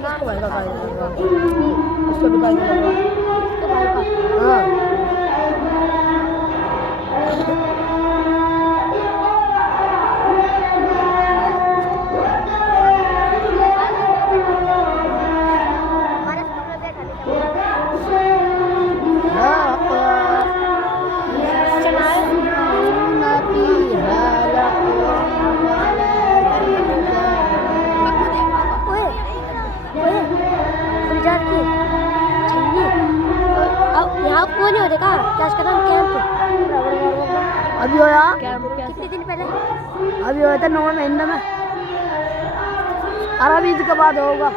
इसको भाई का कायदा लगा, उसको भी कायदा लगा, इसके भाई का। हाँ हमारे स्कूल में बैठा नहीं ओए ओए गुलजार की छन्नी अब यहाँ कौन नहीं होते का क्या इसका नाम कैंप अभी होया, कितने दिन पहले अभी होया था 9 महीने में, 18-20 के बाद होगा।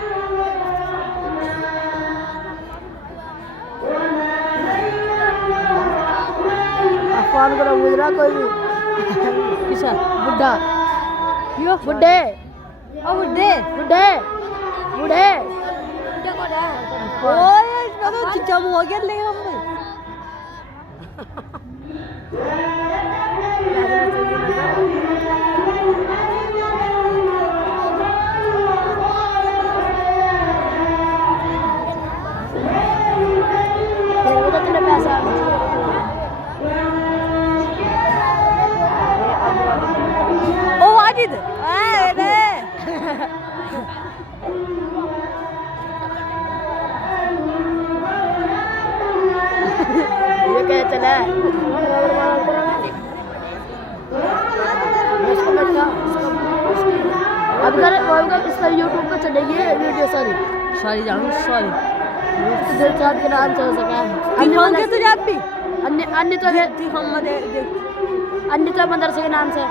अफवान को बुझ रहा कोई भी किसा बुढ़ा यो बुढ़े ओ बुढ़े बुढ़े बुढ़े ओए इसका तो चिच्चा हो गया लेगा भाई तेरे को तो पैसा ओ वाजिद ये क्या चला है अब कर इसका यूट्यूब पे चलेगी वीडियो सारी जानू सारी दिल चाहत के नाम चल सका अन्य तुझे आप भी अन्य तो अन्य तो मदरसे के नाम से